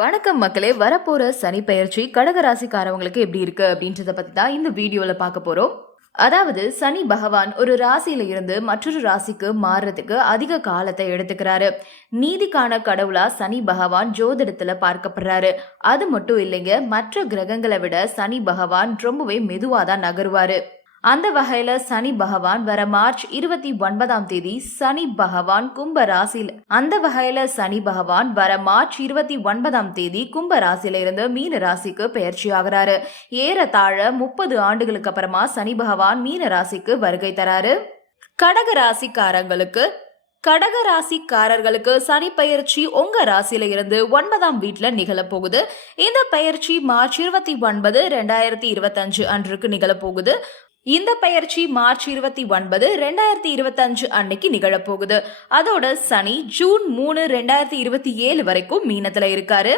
வணக்கம் மக்களே. வரப்போற சனி பெயர்ச்சி கடகராசிக்காரவங்களுக்கு எப்படி இருக்கு அப்படின்றத பத்தி தான் இந்த வீடியோல பார்க்க போறோம். அதாவது சனி பகவான் ஒரு ராசியில இருந்து மற்றொரு ராசிக்கு மாறுறதுக்கு அதிக காலத்தை எடுத்துக்கிறாரு. நீதிக்கான கடவுளா சனி பகவான் ஜோதிடத்துல பார்க்கப்படுறாரு. அது மட்டும் இல்லைங்க, மற்ற கிரகங்களை விட சனி பகவான் ரொம்பவே மெதுவாதான் நகருவாரு. அந்த வகையில சனி பகவான் வர மார்ச் 29ஆம் தேதி சனி பகவான் கும்ப ராசியில வர மார்ச் 29ஆம் தேதி கும்ப ராசியில இருந்து மீன ராசிக்கு பெயர்ச்சி ஆகிறாரு. ஏறத்தாழ 30 ஆண்டுகளுக்கு அப்புறமா சனி பகவான் மீன ராசிக்கு வருகை தராரு. கடகராசிக்காரர்களுக்கு சனி பயிற்சி உங்க ராசியில இருந்து 9ஆம் வீட்டுல நிகழப்போகுது. இந்த பயிற்சி மார்ச் 29, 2025 அன்றுக்கு நிகழப்போகுது. இந்த பயிற்சி மார்ச் 29, 2025 அன்னைக்கு நிகழப்போகுது. அதோட சனி ஜூன் 3, 2027 வரைக்கும் மீனத்துல இருக்காரு.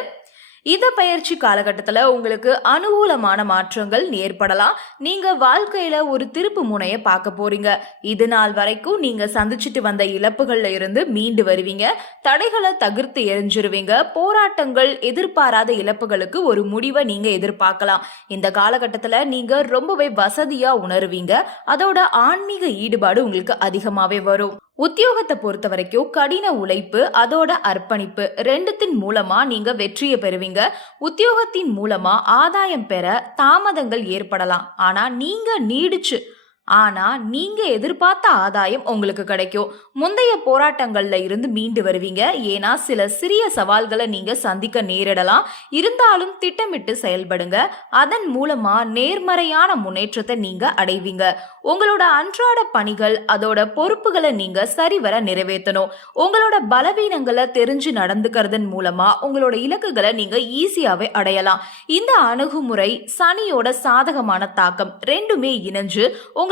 இந்த பயிற்சி காலகட்டத்துல உங்களுக்கு அனுகூலமான மாற்றங்கள் ஏற்படலாம். நீங்க வாழ்க்கையில ஒரு திருப்பு முனைய பார்க்க போறீங்க. இது நாள் வரைக்கும் நீங்க சந்திச்சுட்டு வந்த இழப்புகள்ல இருந்து மீண்டு வருவீங்க. தடைகளை தகர்த்து எரிஞ்சிருவீங்க. போராட்டங்கள், எதிர்பாராத இழப்புகளுக்கு ஒரு முடிவை நீங்க எதிர்பார்க்கலாம். இந்த காலகட்டத்துல நீங்க ரொம்பவே வசதியா உணருவீங்க. அதோட ஆன்மீக ஈடுபாடு உங்களுக்கு அதிகமாவே வரும். உத்தியோகத்தை பொறுத்த வரைக்கும் கடின உழைப்பு, அதோட அர்ப்பணிப்பு ரெண்டுத்தின் மூலமா நீங்க வெற்றியை பெறுவீங்க. உத்தியோகத்தின் மூலமா ஆதாயம் பெற தாமதங்கள் ஏற்படலாம். ஆனா நீங்க எதிர்பார்த்த ஆதாயம் உங்களுக்கு கிடைக்கும். முந்தைய போராட்டங்கள்ல இருந்து மீண்டு வருவீங்க. ஏன்னா சில சிறிய சவால்களை நீங்க சந்திக்க நேரிடலாம். இருந்தாலும் திட்டமிட்டு செயல்படுங்க. அதன் மூலமா நேர்மறையான முன்னேற்றத்தை நீங்க அடைவீங்க. உங்களோட அன்றாட பணிகள், அதோட பொறுப்புகளை நீங்க சரிவர நிறைவேற்றணும். உங்களோட பலவீனங்களை தெரிஞ்சு நடந்துக்கிறதன் மூலமா உங்களோட இலக்குகளை நீங்க ஈஸியாவே அடையலாம். இந்த அணுகுமுறை சனியோட சாதகமான தாக்கம் ரெண்டுமே இணைஞ்சு உங்க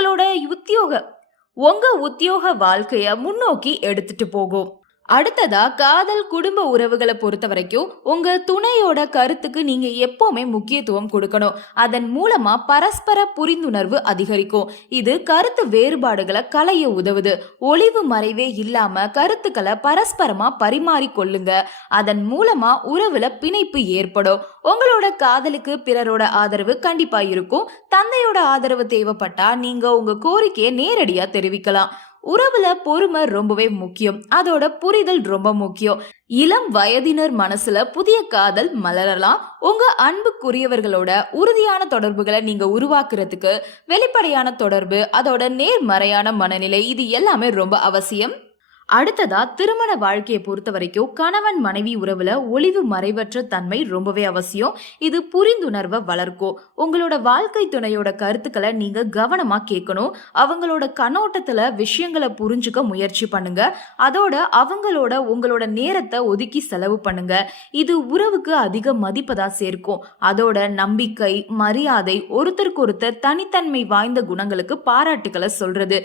உத்தியோக வாழ்க்கைய முன்னோக்கி எடுத்துட்டு போகும். அடுத்ததா காதல், குடும்ப உறவுகளை பொறுத்த வரைக்கும் உங்க துணையோட கருத்துக்கு நீங்க எப்பவுமே முக்கியத்துவம் கொடுக்கணும். அதன் மூலமா பரஸ்பர புரிந்துணர்வு அதிகரிக்கும். இது கருத்து வேறுபாடுகளை களைய உதவுது. ஒளிவு மறைவே இல்லாம கருத்துக்களை பரஸ்பரமா பரிமாறிக்கொள்ளுங்க. அதன் மூலமா உறவுல பிணைப்பு ஏற்படும். உங்களோட காதலுக்கு பிறரோட ஆதரவு கண்டிப்பா இருக்கும். தந்தையோட ஆதரவு தேவைப்பட்டா நீங்க உங்க கோரிக்கையை நேரடியா தெரிவிக்கலாம். உறவுல பொறுமை ரொம்பவே முக்கியம். அதோட புரிதல் ரொம்ப முக்கியம். இளம் வயதினர் மனசுல புதிய காதல் மலரலாம். உங்க அன்புக்குரியவர்களோட உறுதியான தொடர்புகளை நீங்க உருவாக்குறதுக்கு வெளிப்படையான தொடர்பு, அதோட நேர்மறையான மனநிலை, இது எல்லாமே ரொம்ப அவசியம். அடுத்ததா திருமண வாழ்க்கையை பொறுத்த வரைக்கும் கணவன் மனைவி உறவுல ஒளிவு மறைவற்ற தன்மை ரொம்பவே அவசியம். இது புரிந்துணர்வை வளர்க்கும். உங்களோட வாழ்க்கை துணையோட கருத்துக்களை நீங்க கவனமா கேட்கணும். அவங்களோட கண்ணோட்டத்துல விஷயங்களை புரிஞ்சுக்க முயற்சி பண்ணுங்க. அதோட உங்களோட நேரத்தை ஒதுக்கி செலவு பண்ணுங்க. இது உறவுக்கு அதிக மதிப்பதா சேர்க்கும். அதோட நம்பிக்கை, மரியாதை, ஒருத்தருக்கு ஒருத்தர் தனித்தன்மை வாய்ந்த குணங்களுக்கு பாராட்டுக்களை சொல்றது,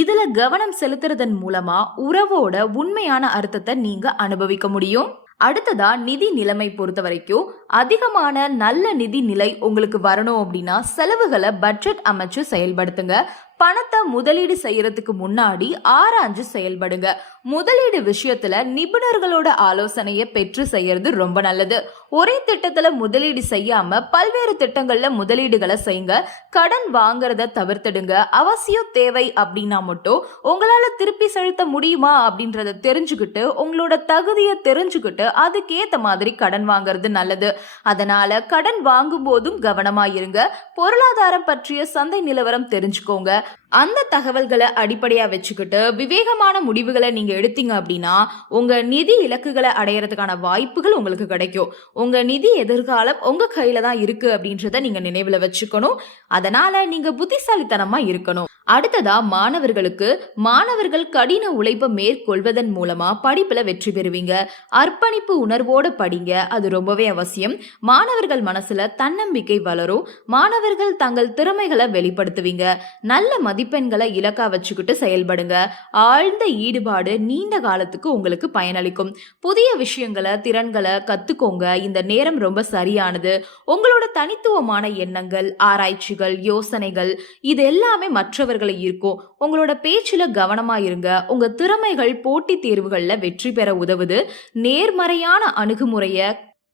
இதுல கவனம் செலுத்துறதன் மூலமா உறவோட உண்மையான அர்த்தத்தை நீங்க அனுபவிக்க முடியும். அடுத்ததா நிதி நிலைமை பொறுத்த வரைக்கும் அதிகமான நல்ல நிதி நிலை உங்களுக்கு வரணும் அப்படின்னா செலவுகளை பட்ஜெட் அமைச்சு செயல்படுத்துங்க. பணத்தை முதலீடு செய்யறதுக்கு முன்னாடி ஆராய்ஞ்சு செயல்படுங்க. முதலீடு விஷயத்துல நிபுணர்களோட ஆலோசனையை பெற்று செய்யறது ரொம்ப நல்லது. ஒரே திட்டத்துல முதலீடு செய்யாம பல்வேறு திட்டங்கள்ல முதலீடுகளை செய்யுங்க. கடன் வாங்குறத தவிர்த்துடுங்க. அவசியம் தேவை அப்படின்னா மட்டும் உங்களால திருப்பி செலுத்த முடியுமா அப்படின்றத தெரிஞ்சுக்கிட்டு, உங்களோட தகுதியை தெரிஞ்சுக்கிட்டு அதுக்கேத்த மாதிரி கடன் வாங்குறது நல்லது. அதனால கடன் வாங்கும் போதும் கவனமா இருங்க. பொருளாதாரம் பற்றிய சந்தை நிலவரம் தெரிஞ்சுக்கோங்க. அந்த தகவல்களை அடிப்படையா வச்சுக்கிட்டு விவேகமான முடிவுகளை நீங்க எடுத்தீங்க அப்படின்னா உங்க நிதி இலக்குகளை அடையறதுக்கான வாய்ப்புகள் உங்களுக்கு கிடைக்கும். உங்க நிதி எதிர்காலம் உங்க கையில தான் இருக்கு அப்படின்றத நீங்க நினைவுல வச்சுக்கணும். அதனால நீங்க புத்திசாலித்தனமா இருக்கணும். அடுத்ததா மாணவர்கள் கடின உழைப்பை மேற்கொள்வதன் மூலமா படிப்புல வெற்றி பெறுவீங்க. அர்ப்பணிப்பு உணர்வோடு படிங்க, அது ரொம்பவே அவசியம். மாணவர்கள் மனசுல தன்னம்பிக்கை வளரும். மாணவர்கள் தங்கள் திறமைகளை வெளிப்படுத்துவீங்க. நல்ல மதிப்பெண்களை இலக்கா வச்சுக்கிட்டு செயல்படுங்க. ஆழ்ந்த ஈடுபாடு நீண்ட காலத்துக்கு உங்களுக்கு பயனளிக்கும். புதிய விஷயங்களை, திறன்களை கத்துக்கோங்க. இந்த நேரம் ரொம்ப சரியானது. உங்களோட தனித்துவமான எண்ணங்கள், ஆராய்ச்சிகள், யோசனைகள், இது எல்லாமே மற்றவர்களை இருக்கும். உங்களோட பேச்சுல கவனமா இருங்க. உங்க திறமைகள் போட்டி தேர்வுகள்ல வெற்றி பெற உதவுது. நேர்மறையான அணுகுமுறைய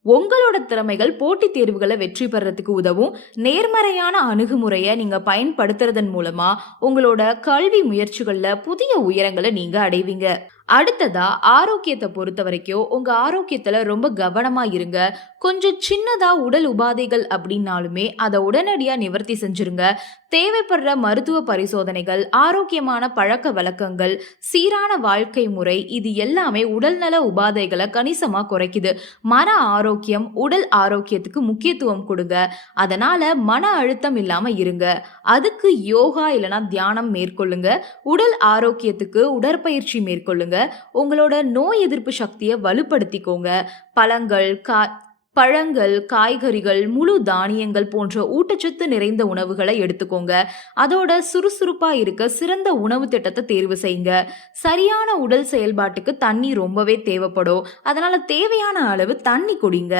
உங்களோட திறமைகள் போட்டித் தேர்வுகளை வெற்றி பெறறதுக்கு உதவும். நேர்மறையான அணுகுமுறையை நீங்க பயன்படுத்துறதன் மூலமா உங்களோட கல்வி முயற்சிகள்ல புதிய உயரங்களை நீங்க அடைவீங்க. அடுத்ததா ஆரோக்கியத்தை பொறுத்த வரைக்கும் உங்க ஆரோக்கியத்துல ரொம்ப கவனமா இருங்க. கொஞ்சம் சின்னதா உடல் உபாதைகள் அப்படின்னாலுமே அதை உடனடியா நிவர்த்தி செஞ்சிருங்க. தேவைப்படுற மருத்துவ பரிசோதனைகள், ஆரோக்கியமான பழக்க வழக்கங்கள், சீரான வாழ்க்கை முறை, இது எல்லாமே உடல்நல உபாதைகளை கணிசமா குறைக்குது. மன ஆரோக்கியம், உடல் ஆரோக்கியத்துக்கு முக்கியத்துவம் கொடுங்க. அதனால மன அழுத்தம் இல்லாம இருங்க. அதுக்கு யோகா இல்லனா தியானம் மேற்கொள்ளுங்க. உடல் ஆரோக்கியத்துக்கு உடற்பயிற்சி மேற்கொள்ளுங்க. உங்களோட நோய் எதிர்ப்பு சக்தியை வலுப்படுத்திக்கோங்க. பழங்கள், காய்கறிகள், முழு தானியங்கள் போன்ற ஊட்டச்சத்து நிறைந்த உணவுகளை எடுத்துக்கோங்க. அதோட சுறுசுறுப்பா இருக்க சிறந்த உணவு திட்டத்தை தேர்வு செய்யுங்க. சரியான உடல் செயல்பாட்டுக்கு தண்ணி ரொம்பவே தேவைப்படும். அதனால தேவையான அளவு தண்ணி குடிங்க.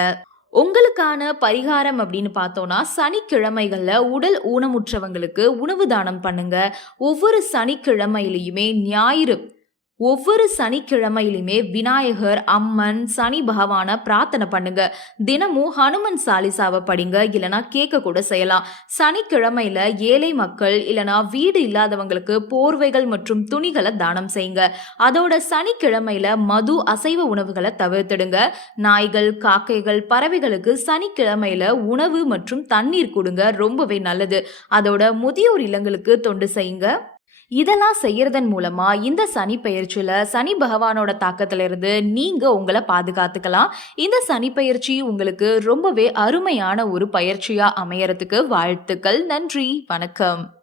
உங்களுக்கான பரிகாரம் அப்படின்னு பார்த்தோம்னா, சனிக்கிழமைகள்ல உடல் ஊனமுற்றவங்களுக்கு உணவு தானம் பண்ணுங்க. ஒவ்வொரு சனிக்கிழமையிலையுமே ஞாயிறு ஒவ்வொரு சனிக்கிழமையிலுமே விநாயகர், அம்மன், சனி பகவான பிரார்த்தனை பண்ணுங்க. தினமும் ஹனுமன் சாலிசாவை படிங்க, இல்லனா கேட்க கூட செய்யலாம். சனிக்கிழமையில ஏழை மக்கள் இல்லனா வீடு இல்லாதவங்களுக்கு போர்வைகள் மற்றும் துணிகளை தானம் செய்யுங்க. அதோட சனிக்கிழமையில மது, அசைவ உணவுகளை தவிர்த்திடுங்க. நாய்கள், காக்கைகள், பறவைகளுக்கு சனிக்கிழமையில உணவு மற்றும் தண்ணீர் கொடுங்க, ரொம்பவே நல்லது. அதோட முதியோர் இல்லங்களுக்கு தொண்டு செய்யுங்க. இதெல்லாம் செய்யறதன் மூலமா இந்த சனி பெயர்ச்சியில சனி பகவானோட தாக்கத்துல இருந்து நீங்க உங்களை பாதுகாத்துக்கலாம். இந்த சனி பெயர்ச்சி உங்களுக்கு ரொம்பவே அருமையான ஒரு பயிற்சியா அமையறதுக்கு வாழ்த்துக்கள். நன்றி, வணக்கம்.